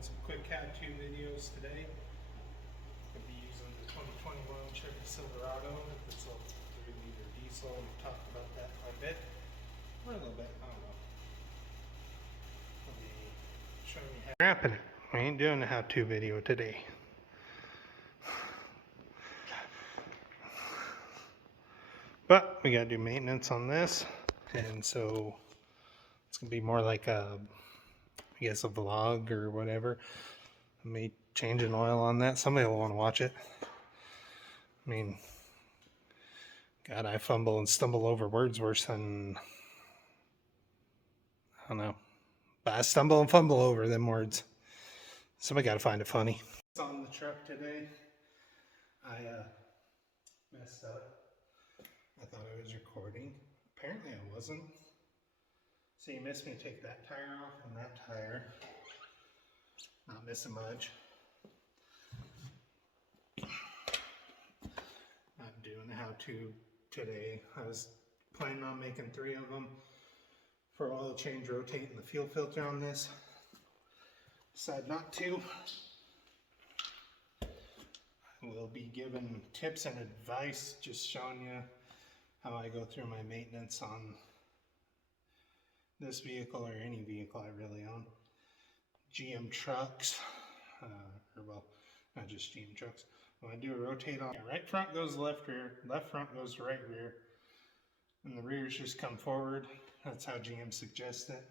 doing some quick how-to videos today. I'll be using the 2021 Chevy Silverado. It's a 3-liter diesel. We've talked about that quite a bit. Or a little bit, I don't know. I'll be showing you how. Wrapping it. We ain't doing a how-to video today. But we gotta do maintenance on this. And so it's gonna be more like a, I guess, a vlog or whatever. Me changing oil on that. Somebody will want to watch it. I mean, God, I fumble and stumble over words worse than, I don't know. But I stumble and fumble over them words. Somebody got to find it funny. On the truck today, I messed up. I thought I was recording. Apparently I wasn't. So you missed me take that tire off and that tire. Not missing much. Not doing a how-to today. I was planning on making 3 of them for oil change, rotating the fuel filter on this. Decided not to. I will be giving tips and advice, just showing you how I go through my maintenance on this vehicle or any vehicle I really own. GM trucks, or well, not just GM trucks. When I do a rotate on, right front goes left rear, left front goes right rear, and the rears just come forward. That's how GM suggests it.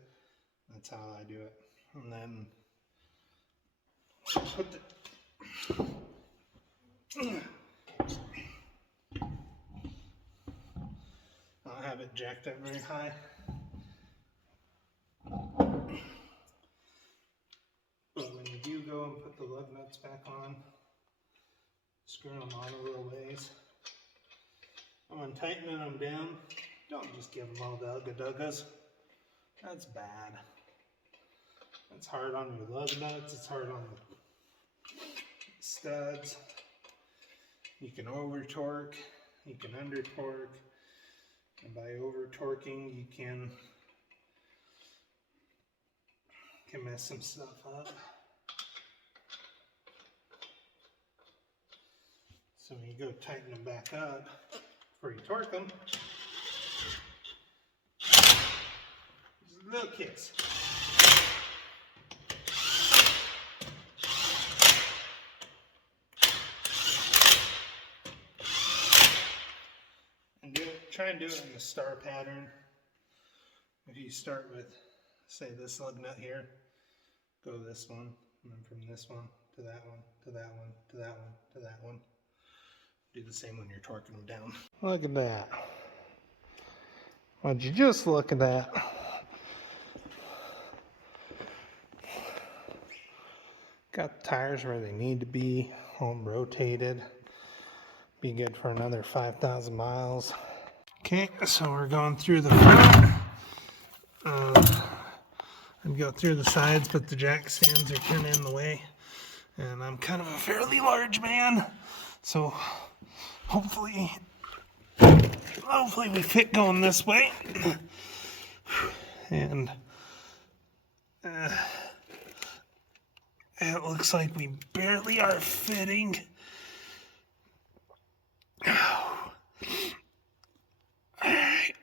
That's how I do it. And then put the I don't have it jacked up very high. But when you do go and put the lug nuts back on, screw them on a little ways. And when tightening them down, don't just give them all the ugga-duggas. That's bad. It's hard on your lug nuts, it's hard on the studs. You can over torque, you can under torque, and by over torquing you can mess some stuff up. So when you go tighten them back up before you torque them, just a little kiss. And try and do it in the star pattern. If you start with, say, this lug nut here, go this one, and then from this one to that one, to that one, to that one, to that one. Do the same when you're torquing them down. Look at that. Would you just look at that? Got the tires where they need to be, home rotated. Be good for another 5,000 miles. Okay, so we're going through the front. I'd go through the sides, but the jack stands are kind of in the way. And I'm kind of a fairly large man, so hopefully we fit going this way. And it looks like we barely are fitting. Alright.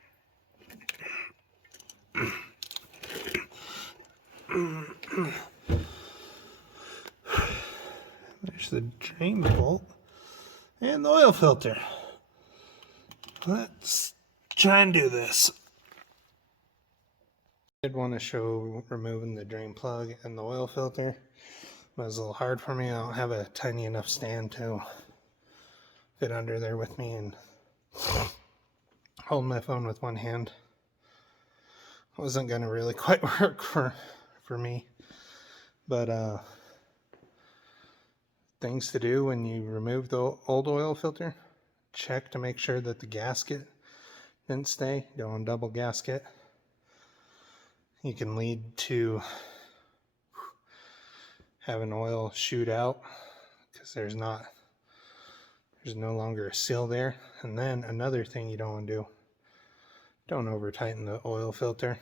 There's the drain bolt and the oil filter. Let's try and do this. I did want to show removing the drain plug and the oil filter, but it was a little hard for me. I don't have a tiny enough stand to fit under there with me, and holding my phone with one hand wasn't going to really quite work for me. But things to do when you remove the old oil filter: check to make sure that the gasket didn't stay. Don't double gasket. You can lead to having oil shoot out because there's no longer a seal there. And then another thing you don't want to do: don't over tighten the oil filter.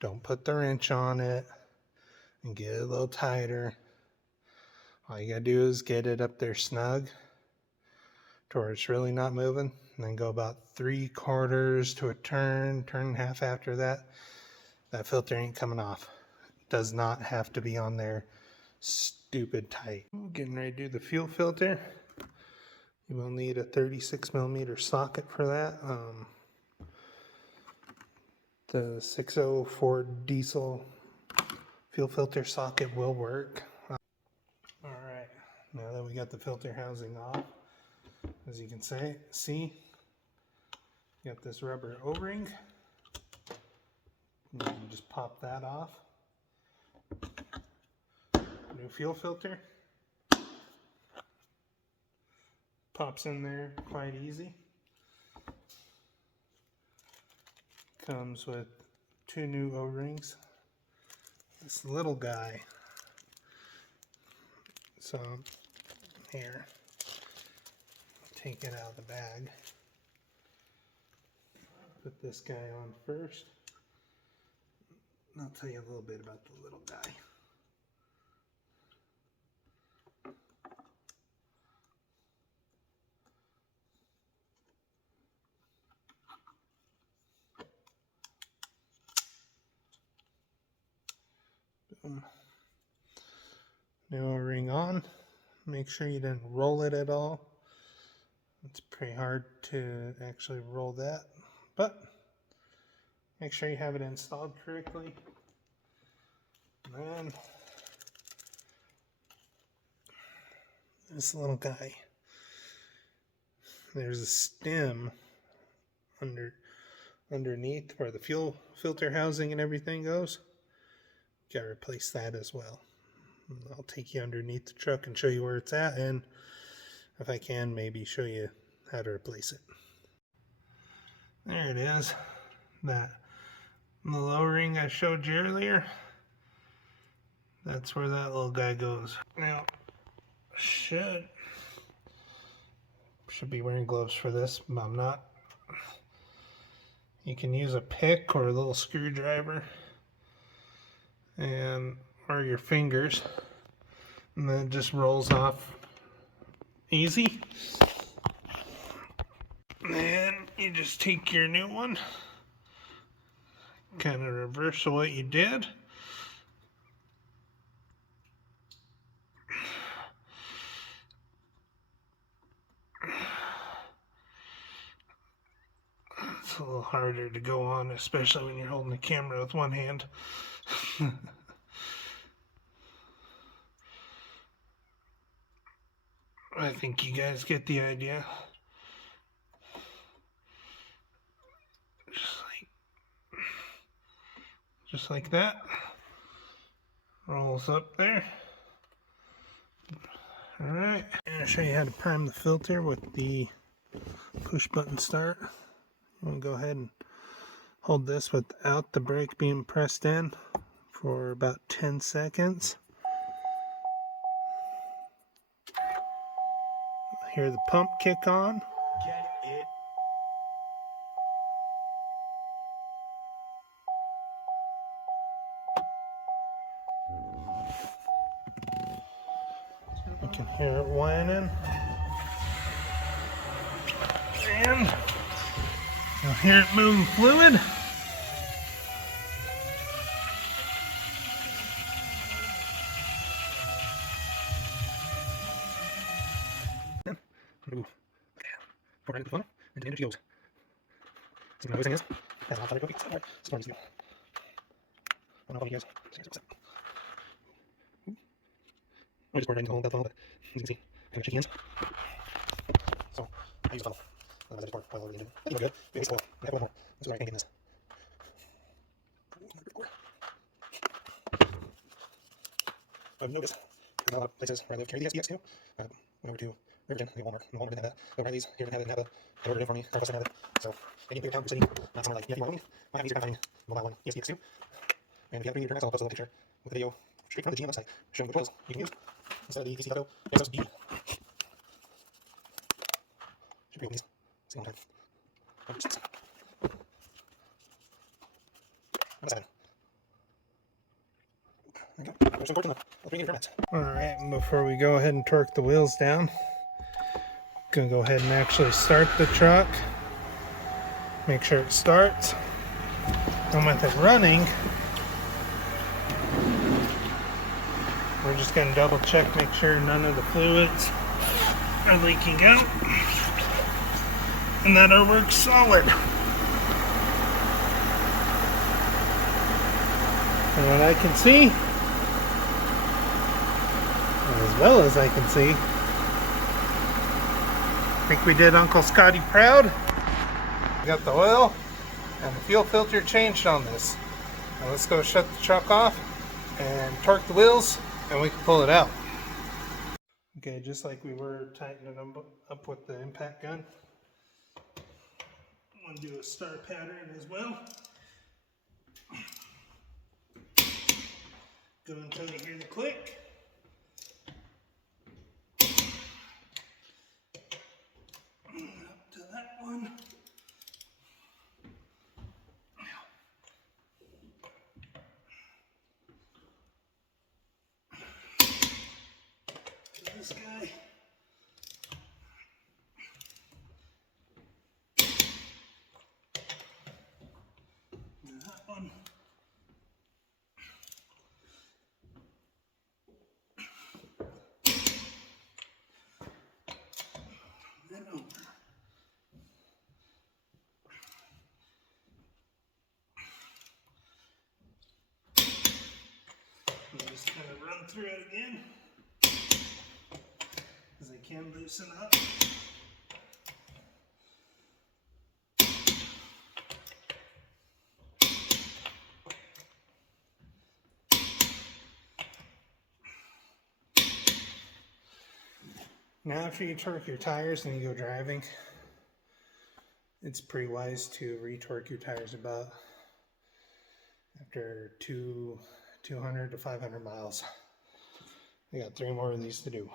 Don't put the wrench on it and get it a little tighter. All you gotta do is get it up there snug to where it's really not moving, and then go about 3/4 to a turn and a half after that. That filter ain't coming off. It does not have to be on there stupid tight. Getting ready to do the fuel filter. You will need a 36mm socket for that. The 604 diesel fuel filter socket will work. Alright, now that we got the filter housing off, as you can see, you got this rubber O-ring. You can just pop that off. New fuel filter. Pops in there quite easy. Comes with 2 new O-rings. This little guy. So here, take it out of the bag. Put this guy on first. I'll tell you a little bit about the little guy. Boom. New O-ring on. Make sure you didn't roll it at all. It's pretty hard to actually roll that, but make sure you have it installed correctly. And then this little guy. There's a stem underneath where the fuel filter housing and everything goes. You gotta replace that as well. I'll take you underneath the truck and show you where it's at, and if I can, maybe show you how to replace it. There it is. That little O-ring I showed you earlier, that's where that little guy goes. Now, should be wearing gloves for this, but I'm not. You can use a pick or a little screwdriver or your fingers, and then it just rolls off easy. And you just take your new one, kind of reverse what you did. It's a little harder to go on, especially when you're holding the camera with one hand. I think you guys get the idea. Just like that. Rolls up there. Alright, I'm going to show you how to prime the filter with the push button start. I'm going to go ahead and hold this without the brake being pressed in for about 10 seconds. Hear the pump kick on. Get it. You can hear it whining. And you'll hear it moving fluid. Right into the funnel, and into the goes. See what my thing is? That's how I go. It's hard. It's hard to do. I don't know if you guys. I just poured right into the whole belt funnel, but as you can see, I got shaky hands. So I use a funnel. Otherwise, I just pour oil over the engine. I think we're good. We have oil. I have one more. Let's go right and get in this. I've noticed there's not a lot of places where I live carry the SDX2. Went over to Riverton, I got Walmart. And Walmart didn't have that. But Riley's here didn't have it, and have it. They ordered it for me. Carl doesn't have it. So any bigger town or city, not somewhere like if you want might have easier time finding mobile one ESDX2. And if you have a 3-meter turn axle, I'll post a little picture with a video straight from the GM website showing which oils you can use instead of the DC Taco SSB. Should be open these. See one time. Number 6. Number 7. There you go. Alright, before we go ahead and torque the wheels down, gonna go ahead and actually start the truck. Make sure it starts. And with it running, we're just gonna double check, make sure none of the fluids are leaking out. And that our work's solid. And what I can see, as well as I can see, I think we did Uncle Scotty proud. We got the oil and the fuel filter changed on this. Now let's go shut the truck off and torque the wheels and we can pull it out. Okay, just like we were tightening them up with the impact gun. I'm going to do a star pattern as well. Go until you hear the click. Up to that one. To this guy. And that one. Then over. And just kind of run through it again, because they can loosen up. Now after you torque your tires and you go driving, it's pretty wise to re-torque your tires about after 200 to 500 miles. I got 3 more of these to do.